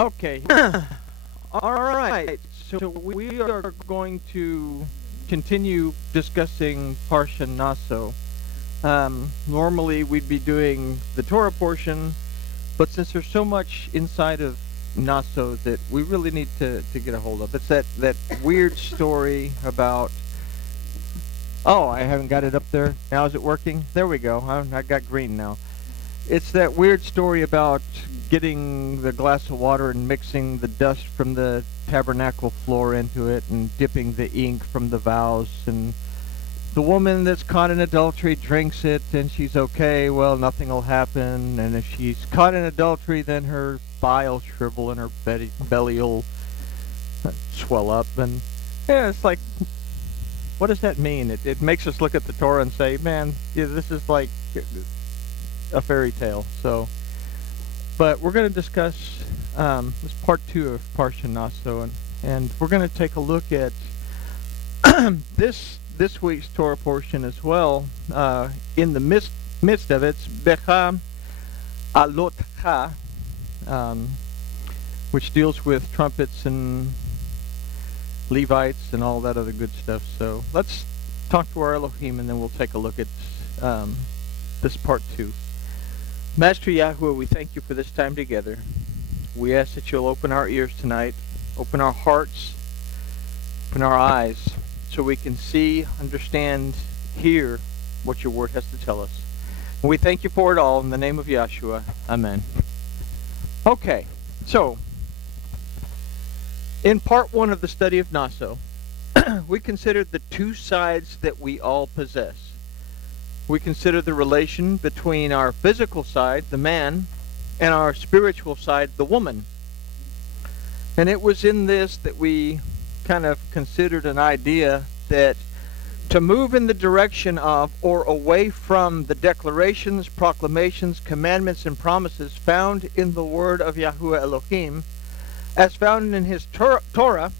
Okay. All right. So we are going to continue discussing Parsha Naso. Normally we'd be doing the Torah portion, but since there's so much inside of Naso that we really need to get a hold of. It's that weird story about... Oh, I haven't got it up there. Now is it working? There we go. I got green now. It's that weird story about getting the glass of water and mixing the dust from the tabernacle floor into it and dipping the ink from the vows, and the woman that's caught in adultery drinks it and she's okay. Well, nothing will happen, and if she's caught in adultery, then her thigh will shrivel and her belly will swell up, and yeah, it's like, what does that mean? It makes us look at the Torah and say, man, yeah, this is like a fairy tale. So, but we're going to discuss this part 2 of Parsha Naso, and we're going to take a look at this week's Torah portion as well. In the midst of it, it's Becha Alotcha, which deals with trumpets and Levites and all that other good stuff. So let's talk to our Elohim, and then we'll take a look at this part 2. Master Yahuwah, we thank you for this time together. We ask that you'll open our ears tonight, open our hearts, open our eyes, so we can see, understand, hear what your word has to tell us. And we thank you for it all in the name of Yeshua. Amen. Okay, so in part 1 of the study of Naso, we considered the two sides that we all possess. We consider the relation between our physical side, the man, and our spiritual side, the woman. And it was in this that we kind of considered an idea that to move in the direction of or away from the declarations, proclamations, commandments, and promises found in the word of Yahuwah Elohim, as found in his Torah,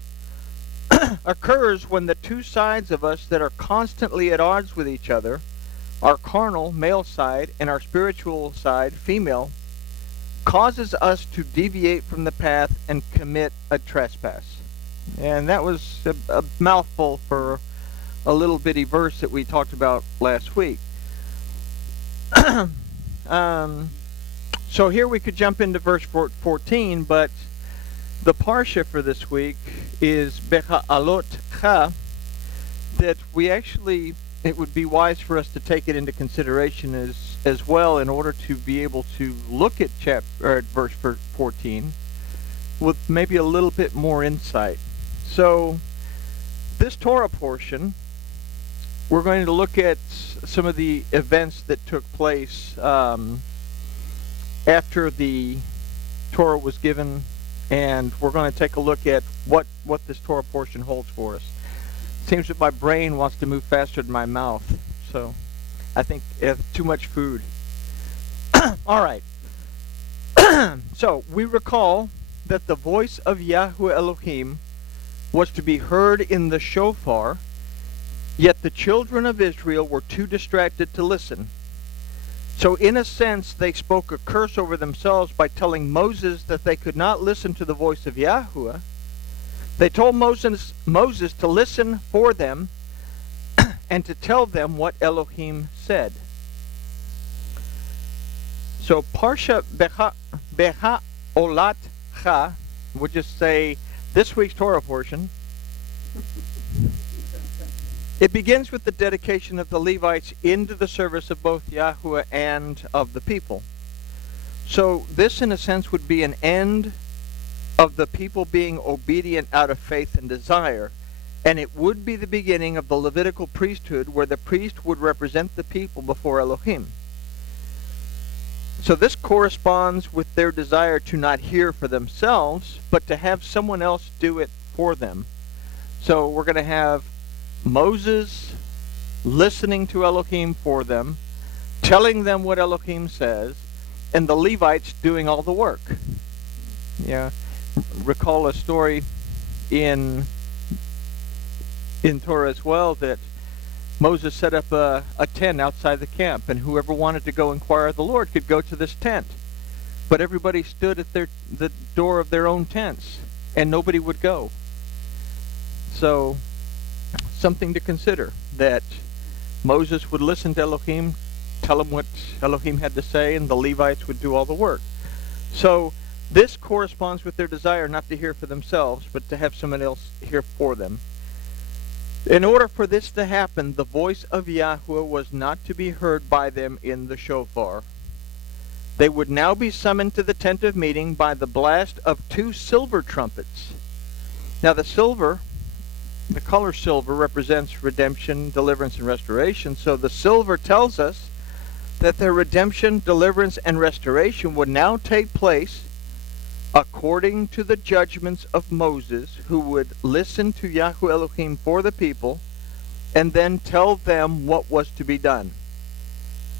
occurs when the two sides of us that are constantly at odds with each other, our carnal, male side, and our spiritual side, female, causes us to deviate from the path and commit a trespass. And that was a mouthful for a little bitty verse that we talked about last week. So here we could jump into verse 14, but the Parsha for this week is Becha Alotcha, that we actually... it would be wise for us to take it into consideration as well in order to be able to look at verse 14 with maybe a little bit more insight. So this Torah portion, we're going to look at some of the events that took place after the Torah was given, and we're going to take a look at what this Torah portion holds for us. Seems that my brain wants to move faster than my mouth, so I think I have too much food. All right. So we recall that the voice of Yahuwah Elohim was to be heard in the shofar, yet the children of Israel were too distracted to listen. So in a sense, they spoke a curse over themselves by telling Moses that they could not listen to the voice of Yahuwah. They told Moses to listen for them and to tell them what Elohim said. So Parsha Becha Olatcha, we'll just say this week's Torah portion. It begins with the dedication of the Levites into the service of both Yahuwah and of the people. So this, in a sense, would be an end of the people being obedient out of faith and desire, and it would be the beginning of the Levitical priesthood, where the priest would represent the people before Elohim. So this corresponds with their desire to not hear for themselves, but to have someone else do it for them. So we're going to have Moses listening to Elohim for them, telling them what Elohim says, and the Levites doing all the work. Yeah. Recall a story in Torah as well that Moses set up a tent outside the camp, and whoever wanted to go inquire of the Lord could go to this tent. but everybody stood at the door of their own tents, and nobody would go. So, something to consider, that Moses would listen to Elohim, tell him what Elohim had to say, and the Levites would do all the work. So, this corresponds with their desire not to hear for themselves, but to have someone else hear for them. In order for this to happen, the voice of Yahweh was not to be heard by them in the shofar. They would now be summoned to the tent of meeting by the blast of 2 silver trumpets. Now the color silver represents redemption, deliverance, and restoration. So the silver tells us that their redemption, deliverance, and restoration would now take place according to the judgments of Moses, who would listen to Yahweh Elohim for the people and then tell them what was to be done.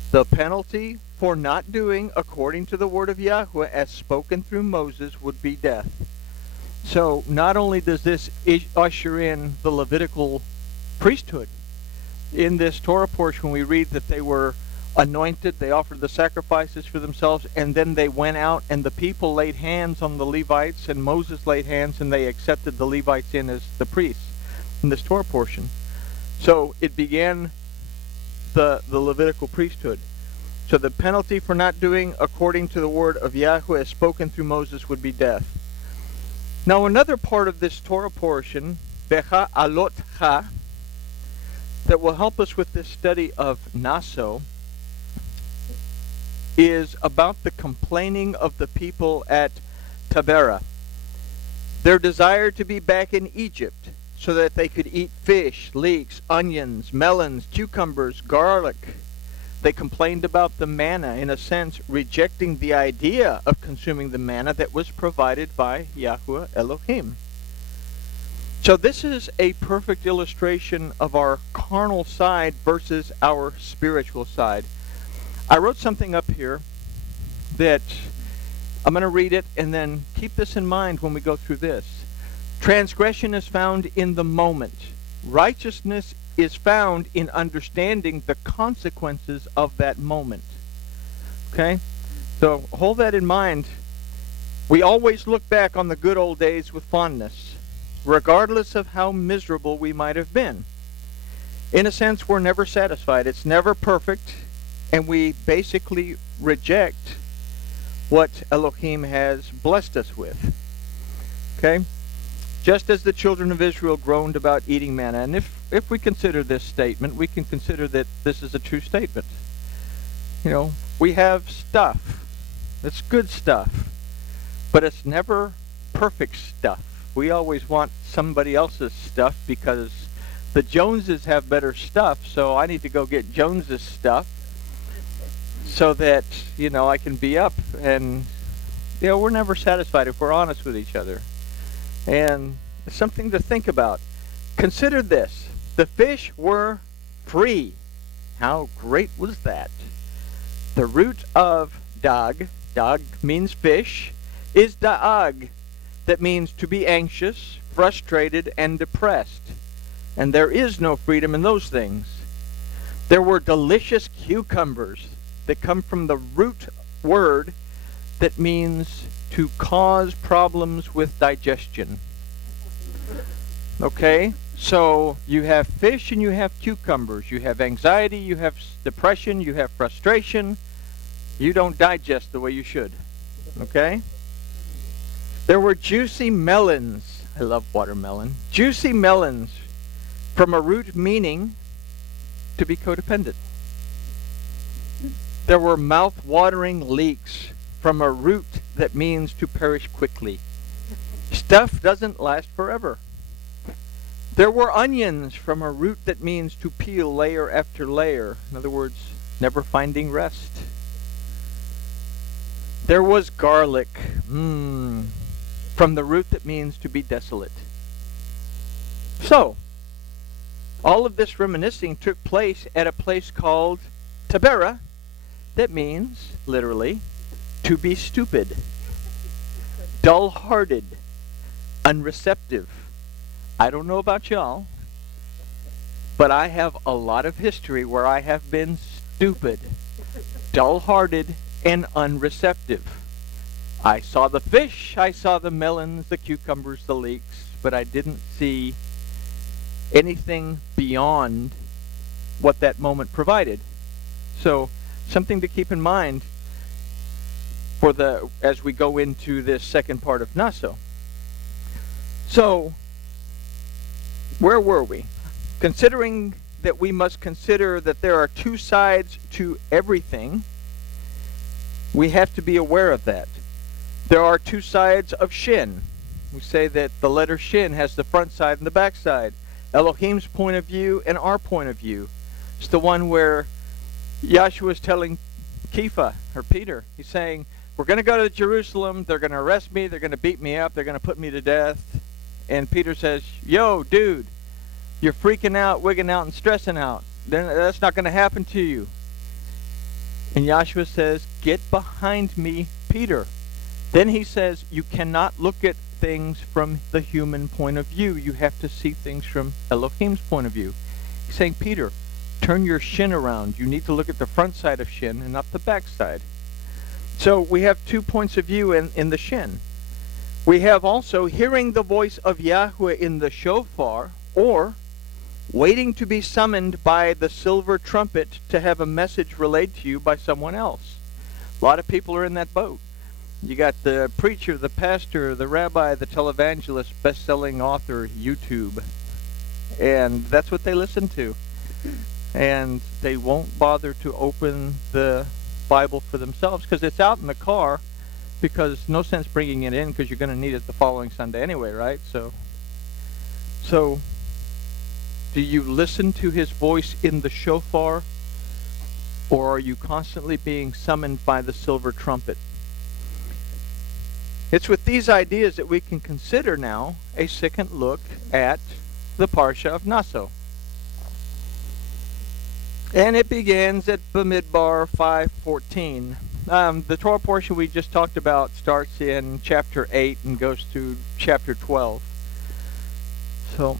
The penalty for not doing according to the word of Yahweh as spoken through Moses would be death. So not only does this usher in the Levitical priesthood, in this Torah portion we read that they were anointed, they offered the sacrifices for themselves, and then they went out and the people laid hands on the Levites, and Moses laid hands, and they accepted the Levites in as the priests in this Torah portion. So it began the Levitical priesthood. So the penalty for not doing according to the word of Yahweh as spoken through Moses would be death. Now another part of this Torah portion, Becha Alotcha, that will help us with this study of Naso, is about the complaining of the people at Taberah. Their desire to be back in Egypt so that they could eat fish, leeks, onions, melons, cucumbers, garlic. They complained about the manna, in a sense rejecting the idea of consuming the manna that was provided by Yahweh Elohim. So this is a perfect illustration of our carnal side versus our spiritual side. I wrote something up here that I'm going to read it, and then keep this in mind when we go through this. Transgression is found in the moment. Righteousness is found in understanding the consequences of that moment. Okay? So hold that in mind. We always look back on the good old days with fondness, regardless of how miserable we might have been. In a sense, we're never satisfied. It's never perfect, and we basically reject what Elohim has blessed us with. Okay? Just as the children of Israel groaned about eating manna. And if we consider this statement, we can consider that this is a true statement. You know, we have stuff. It's good stuff. But it's never perfect stuff. We always want somebody else's stuff because the Joneses have better stuff, so I need to go get Jones's stuff so that, you know, I can be up. And, you know, we're never satisfied if we're honest with each other. And it's something to think about. Consider this. The fish were free. How great was that? The root of dag means fish, is da'ag, that means to be anxious, frustrated, and depressed. And there is no freedom in those things. There were delicious cucumbers that come from the root word that means to cause problems with digestion. Okay? So you have fish and you have cucumbers. You have anxiety, you have depression, you have frustration. You don't digest the way you should. Okay? There were juicy melons. I love watermelon. Juicy melons, from a root meaning to be codependent. There were mouth-watering leeks, from a root that means to perish quickly. Stuff doesn't last forever. There were onions, from a root that means to peel layer after layer. In other words, never finding rest. There was garlic, from the root that means to be desolate. So, all of this reminiscing took place at a place called Taberah, that means, literally, to be stupid, dull-hearted, unreceptive. I don't know about y'all, but I have a lot of history where I have been stupid, dull-hearted, and unreceptive. I saw the fish, I saw the melons, the cucumbers, the leeks, but I didn't see anything beyond what that moment provided. So, something to keep in mind as we go into this second part of Naso. So, where were we? Considering that we must consider that there are two sides to everything, we have to be aware of that. There are two sides of Shin. We say that the letter Shin has the front side and the back side. Elohim's point of view and our point of view. It's the one where Yahshua is telling Kepha, or Peter, he's saying, we're going to go to Jerusalem, they're going to arrest me, they're going to beat me up, they're going to put me to death. And Peter says, yo, dude, you're freaking out, wigging out, and stressing out. That's not going to happen to you. And Yahshua says, get behind me, Peter. Then he says, you cannot look at things from the human point of view. You have to see things from Elohim's point of view. He's saying, Peter, turn your Shin around. You need to look at the front side of Shin and not the back side. So we have 2 points of view in the Shin. We have also hearing the voice of Yahweh in the shofar, or waiting to be summoned by the silver trumpet to have a message relayed to you by someone else. A lot of people are in that boat. You got the preacher, the pastor, the rabbi, the televangelist, best-selling author, YouTube. And that's what they listen to. And they won't bother to open the Bible for themselves because it's out in the car, because no sense bringing it in because you're going to need it the following Sunday anyway, right? So do you listen to his voice in the shofar, or are you constantly being summoned by the silver trumpet? It's with these ideas that we can consider now a second look at the Parsha of Naso. And it begins at Bamidbar 5:14. The Torah portion we just talked about starts in chapter 8 and goes through chapter 12. So,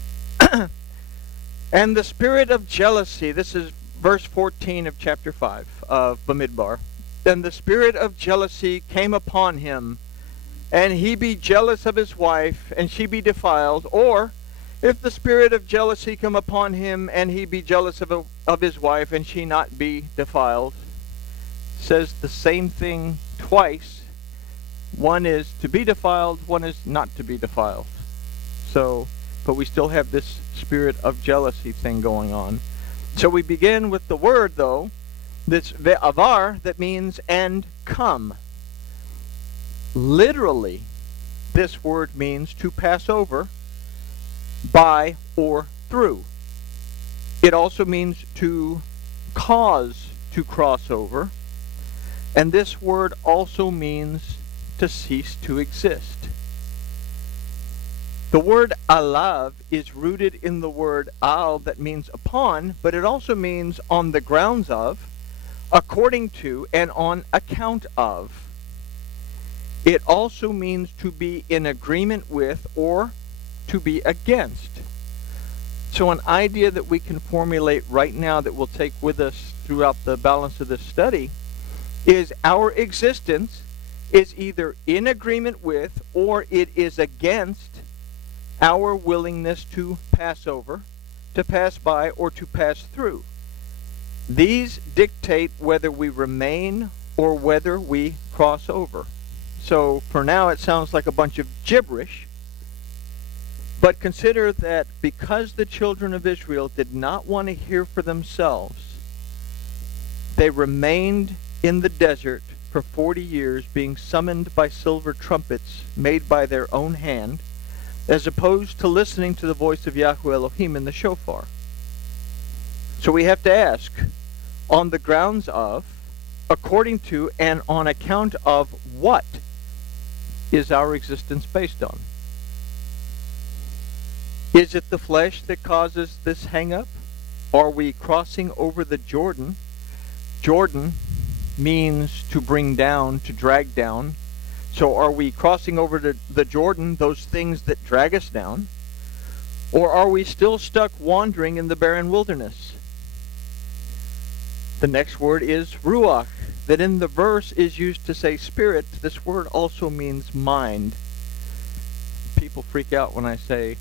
and the spirit of jealousy, this is verse 14 of chapter 5 of Bamidbar. Then the spirit of jealousy came upon him, and he be jealous of his wife, and she be defiled. Or, if the spirit of jealousy come upon him, and he be jealous of his wife, and she not be defiled. Says the same thing twice. One is to be defiled, one is not to be defiled. So, but we still have this spirit of jealousy thing going on. So we begin with the word, though, this ve'avar, that means and come. Literally, this word means to pass over, by, or through. It also means to cause to cross over. And this word also means to cease to exist. The word alav is rooted in the word al, that means upon, but it also means on the grounds of, according to, and on account of. It also means to be in agreement with or to be against. So an idea that we can formulate right now that we'll take with us throughout the balance of this study is our existence is either in agreement with or it is against our willingness to pass over, to pass by, or to pass through. These dictate whether we remain or whether we cross over. So for now it sounds like a bunch of gibberish, but consider that because the children of Israel did not want to hear for themselves, they remained in the desert for 40 years, being summoned by silver trumpets made by their own hand, as opposed to listening to the voice of Yahweh Elohim in the shofar. So we have to ask, on the grounds of, according to, and on account of what is our existence based on? Is it the flesh that causes this hang-up? Are we crossing over the Jordan? Jordan means to bring down, to drag down. So are we crossing over the Jordan, those things that drag us down? Or are we still stuck wandering in the barren wilderness? The next word is ruach, that in the verse is used to say spirit, this word also means mind. People freak out when I say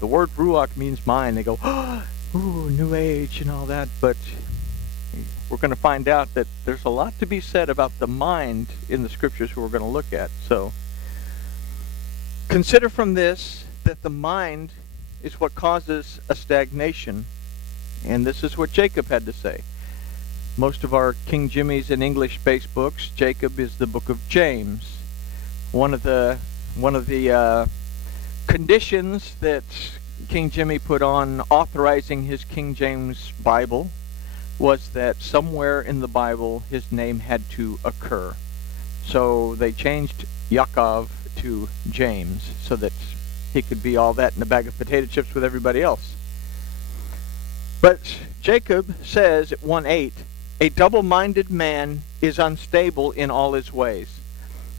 the word ruach means mind. They go, oh, ooh, New Age and all that. But we're going to find out that there's a lot to be said about the mind in the scriptures we're going to look at. So consider from this that the mind is what causes a stagnation. And this is what Jacob had to say. Most of our King Jimmy's and English-based books, Jacob is the book of James. One of the conditions that King Jimmy put on authorizing his King James Bible was that somewhere in the Bible his name had to occur. So they changed Yaakov to James so that he could be all that in a bag of potato chips with everybody else. But Jacob says at 1:8, a double-minded man is unstable in all his ways.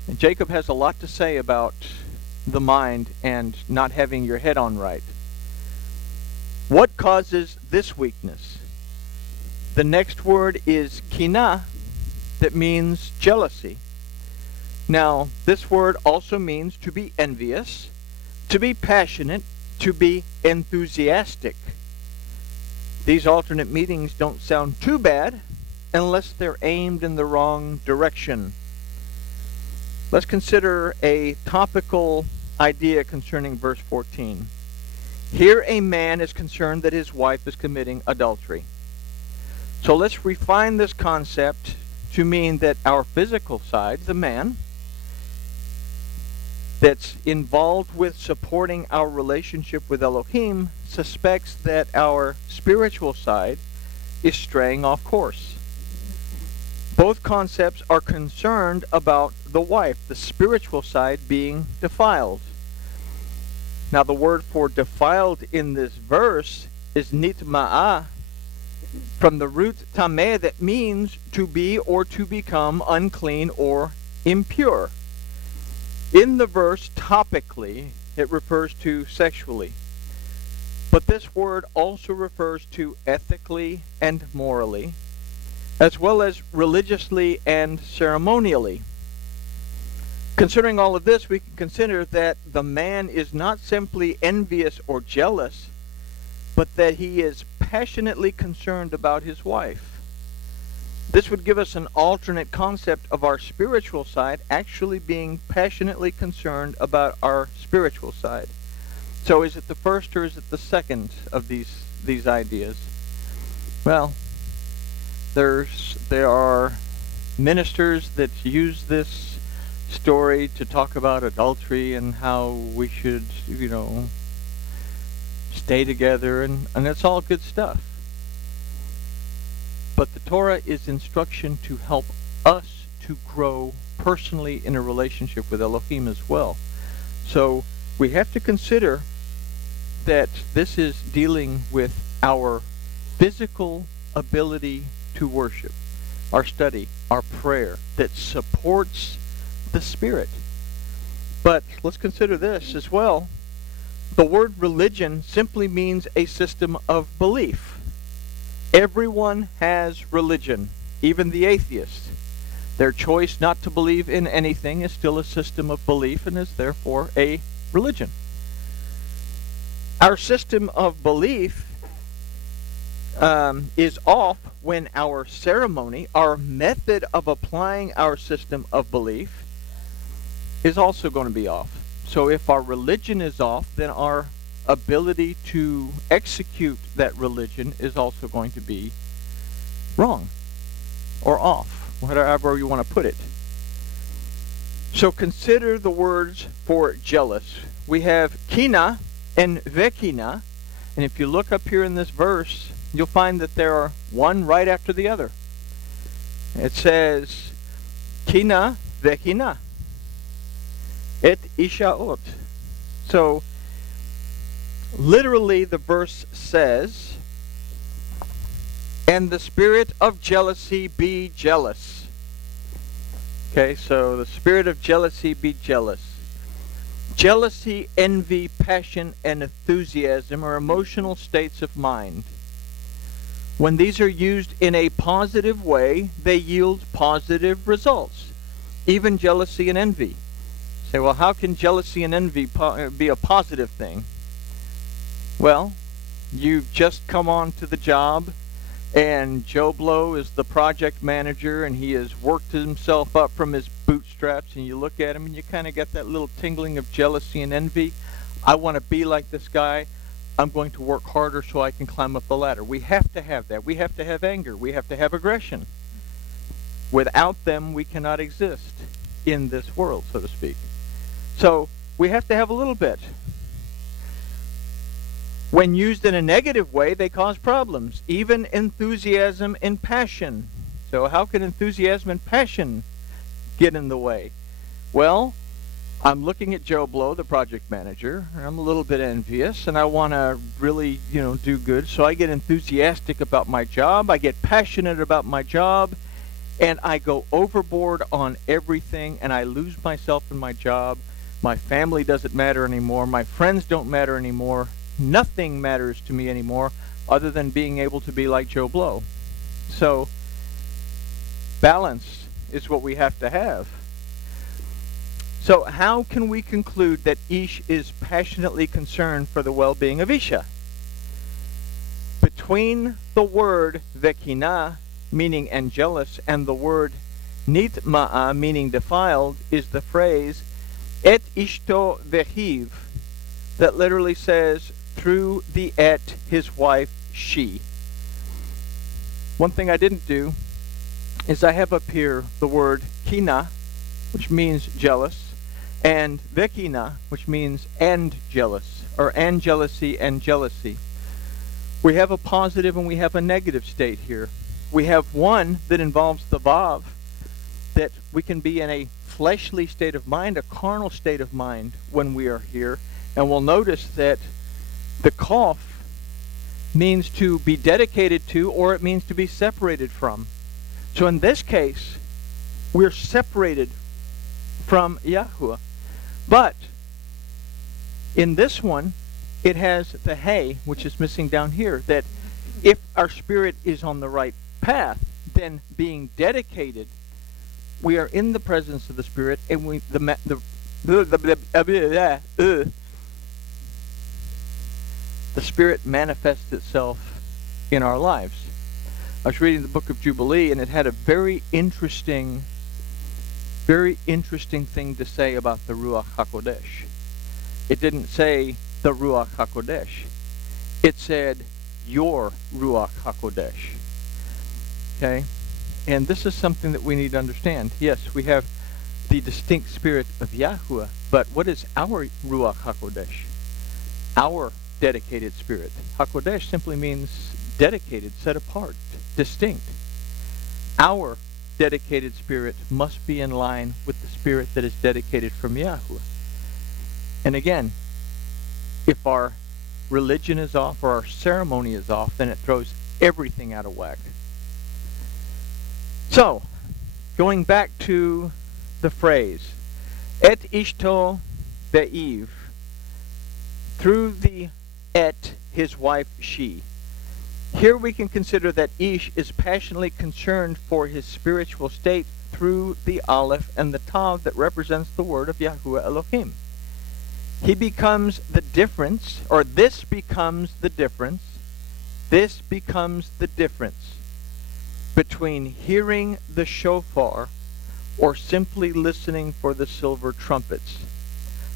And Jacob has a lot to say about the mind and not having your head on right. What causes this weakness? The next word is kina, that means jealousy. Now, this word also means to be envious, to be passionate, to be enthusiastic. These alternate meanings don't sound too bad unless they're aimed in the wrong direction. Let's consider a topical idea concerning verse 14. Here a man is concerned that his wife is committing adultery. So let's refine this concept to mean that our physical side, the man, that's involved with supporting our relationship with Elohim, suspects that our spiritual side is straying off course. Both concepts are concerned about the wife, the spiritual side being defiled. Now the word for defiled in this verse is nitma'ah, from the root tameh, that means to be or to become unclean or impure. In the verse, topically, it refers to sexually. But this word also refers to ethically and morally, as well as religiously and ceremonially. Considering all of this, we can consider that the man is not simply envious or jealous, but that he is passionately concerned about his wife. This would give us an alternate concept of our spiritual side actually being passionately concerned about our spiritual side. So is it the first or is it the second of these ideas? Well, there are ministers that use this story to talk about adultery and how we should, stay together, and it's all good stuff. But the Torah is instruction to help us to grow personally in a relationship with Elohim as well. So we have to consider that this is dealing with our physical ability to worship, our study, our prayer that supports the Spirit. But let's consider this as well. The word religion simply means a system of belief. Everyone has religion, even the atheist. Their choice not to believe in anything is still a system of belief and is therefore a religion. Our system of belief is off when our ceremony, our method of applying our system of belief, is also going to be off. So if our religion is off, then our ability to execute that religion is also going to be wrong or off, whatever you want to put it. So consider the words for jealous. We have kina and vekina, and if you look up here in this verse, you'll find that there are one right after the other. It says kina vekina et ishaot. So literally the verse says, and the spirit of jealousy be jealous. Okay, so the spirit of jealousy be jealous. Jealousy, envy, passion, and enthusiasm are emotional states of mind. When these are used in a positive way, they yield positive results. Even jealousy and envy. Say, well, how can jealousy and envy be a positive thing? Well, you've just come on to the job, and Joe Blow is the project manager, and he has worked himself up from his bootstraps, and you look at him and you kind of get that little tingling of jealousy and envy. I want to be like this guy. I'm going to work harder so I can climb up the ladder. We have to have that. We have to have anger. We have to have aggression. Without them, we cannot exist in this world, so to speak. So we have to have a little bit. When used in a negative way, they cause problems. Even enthusiasm and passion. So how can enthusiasm and passion get in the way? Well, I'm looking at Joe Blow, the project manager. I'm a little bit envious, and I want to really, do good. So I get enthusiastic about my job. I get passionate about my job, and I go overboard on everything, and I lose myself in my job. My family doesn't matter anymore. My friends don't matter anymore. Nothing matters to me anymore other than being able to be like Joe Blow. So balance is what we have to have. So how can we conclude that Ish is passionately concerned for the well-being of Isha? Between the word vekina, meaning angelus, and the word nitma'a, meaning defiled, is the phrase et ishto vehiv, that literally says, through the et, his wife, she. One thing I didn't do is I have up here the word kina, which means jealous, and vekina, which means and jealous, or and jealousy and jealousy. We have a positive and we have a negative state here. We have one that involves the vav, that we can be in a fleshly state of mind, a carnal state of mind when we are here. And we'll notice that the kaf means to be dedicated to, or it means to be separated from. So in this case, we're separated from Yahuwah. But in this one, it has the hey, which is missing down here, that if our spirit is on the right path, then being dedicated, we are in the presence of the Spirit, and the Spirit manifests itself in our lives. I was reading the book of Jubilee, and it had a very interesting thing to say about the Ruach HaKodesh. It didn't say the Ruach HaKodesh. It said your Ruach HaKodesh. Okay? And this is something that we need to understand. Yes, we have the distinct spirit of Yahuwah, but what is our Ruach HaKodesh? Our dedicated spirit. HaKodesh simply means dedicated, set apart, distinct. Our dedicated spirit must be in line with the spirit that is dedicated from Yahuwah. And again, if our religion is off or our ceremony is off, then it throws everything out of whack. So, going back to the phrase, et ishto be'iv, through the et, his wife, she. Here we can consider that Ish is passionately concerned for his spiritual state through the Aleph and the Tav that represents the word of Yahuwah Elohim. He becomes the difference, or this becomes the difference between hearing the shofar or simply listening for the silver trumpets.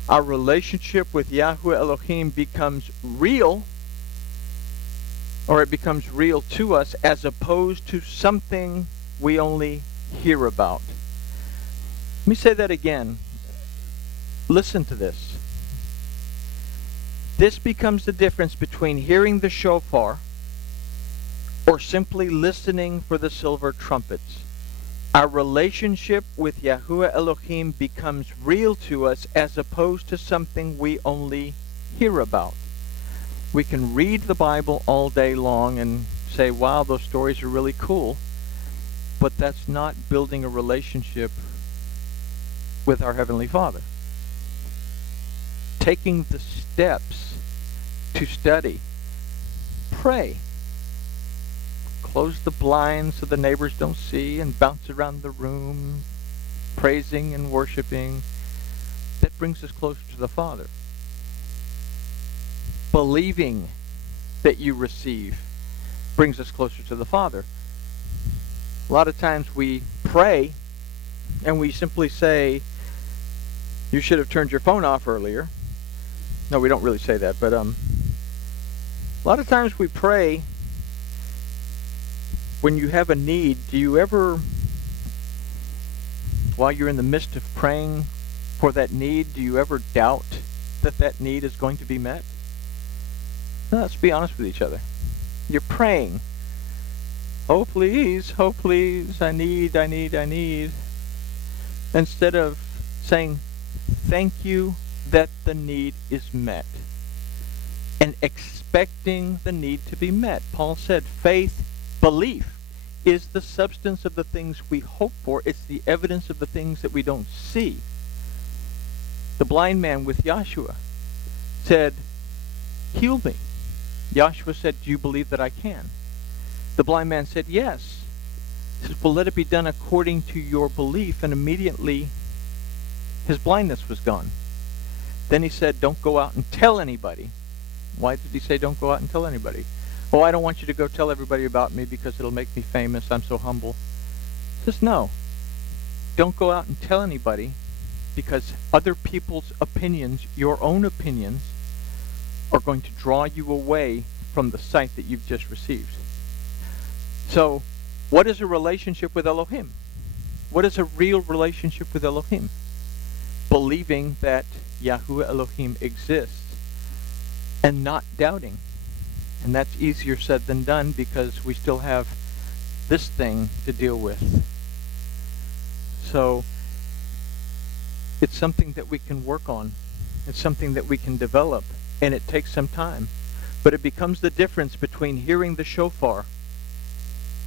Our relationship with Yahuwah Elohim becomes real, or it becomes real to us, as opposed to something we only hear about. Let me say that again. Listen to this. This becomes the difference between hearing the shofar or simply listening for the silver trumpets. Our relationship with Yahuwah Elohim becomes real to us as opposed to something we only hear about. We can read the Bible all day long and say, wow, those stories are really cool, but that's not building a relationship with our Heavenly Father. Taking the steps to study, pray, close the blinds so the neighbors don't see, and bounce around the room, praising and worshiping. That brings us closer to the Father. Believing that you receive brings us closer to the Father. A lot of times we pray and we simply say, you should have turned your phone off earlier. No, we don't really say that, but a lot of times we pray when you have a need. Do you ever, while you're in the midst of praying for that need, do you ever doubt that that need is going to be met? No, let's be honest with each other. You're praying. Oh please, I need. Instead of saying, thank you that the need is met. And expecting the need to be met. Paul said, faith, belief, is the substance of the things we hope for. It's the evidence of the things that we don't see. The blind man with Yahshua said, heal me. Yahshua said, do you believe that I can? The blind man said, yes. He said, well, let it be done according to your belief. And immediately his blindness was gone. Then he said, don't go out and tell anybody. Why did he say don't go out and tell anybody? Oh, I don't want you to go tell everybody about me because it'll make me famous. I'm so humble. He says, no. Don't go out and tell anybody because other people's opinions, your own opinions, are going to draw you away from the sight that you've just received. So, what is a relationship with Elohim? What is a real relationship with Elohim? Believing that Yahuwah Elohim exists and not doubting. And that's easier said than done because we still have this thing to deal with. So, it's something that we can work on. It's something that we can develop. And it takes some time. But it becomes the difference between hearing the shofar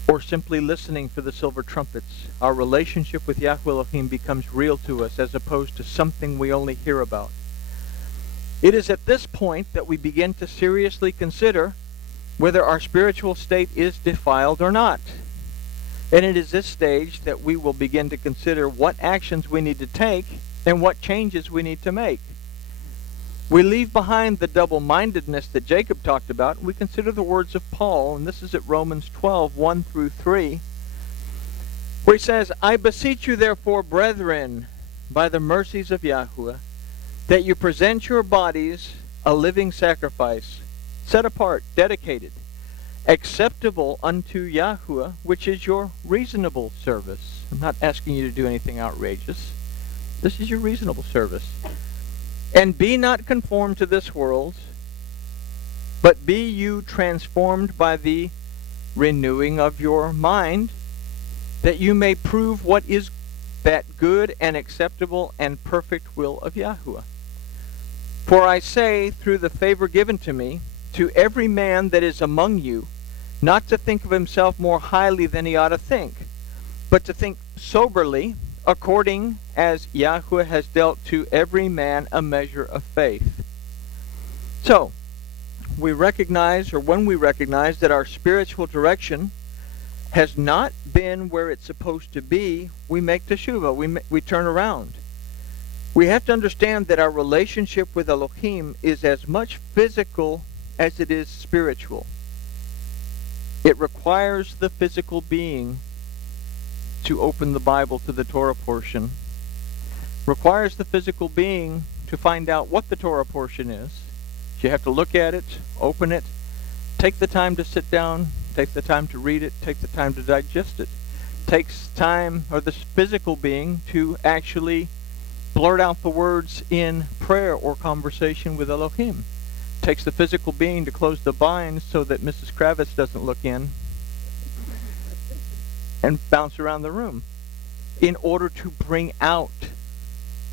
or simply listening for the silver trumpets. Our relationship with Yahuwah Elohim becomes real to us as opposed to something we only hear about. It is at this point that we begin to seriously consider whether our spiritual state is defiled or not. And it is this stage that we will begin to consider what actions we need to take and what changes we need to make. We leave behind the double-mindedness that Jacob talked about, and we consider the words of Paul, and this is at Romans 12, 1 through 3, where he says, I beseech you therefore, brethren, by the mercies of Yahuwah, that you present your bodies a living sacrifice, set apart, dedicated, acceptable unto Yahuwah, which is your reasonable service. I'm not asking you to do anything outrageous. This is your reasonable service. And be not conformed to this world, but be you transformed by the renewing of your mind, that you may prove what is that good and acceptable and perfect will of Yahuwah. For I say, through the favor given to me, to every man that is among you, not to think of himself more highly than he ought to think, but to think soberly, according as Yahuwah has dealt to every man a measure of faith. So, we recognize, or when we recognize that our spiritual direction has not been where it's supposed to be, we make teshuvah, we turn around. We have to understand that our relationship with Elohim is as much physical as it is spiritual. It requires the physical being to open the Bible to the Torah portion, requires the physical being to find out what the Torah portion is. You have to look at it, open it, take the time to sit down, take the time to read it, take the time to digest it. Takes time, or this physical being, to actually blurt out the words in prayer or conversation with Elohim. Takes the physical being to close the blinds so that Mrs. Kravitz doesn't look in and bounce around the room in order to bring out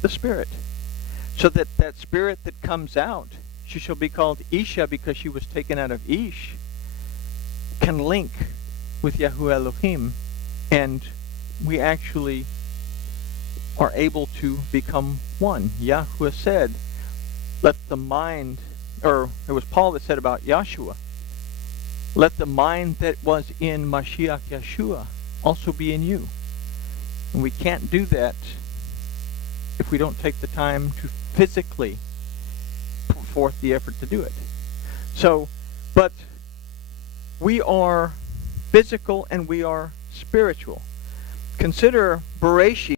the spirit. So that that spirit that comes out, she shall be called Isha because she was taken out of Ish, can link with Yahuwah Elohim, and we actually are able to become one. Yahuwah said, let the mind, or it was Paul that said about Yahshua, let the mind that was in Mashiach Yeshua also be in you. And we can't do that if we don't take the time to physically put forth the effort to do it. So, but we are physical and we are spiritual. Consider Bereshit.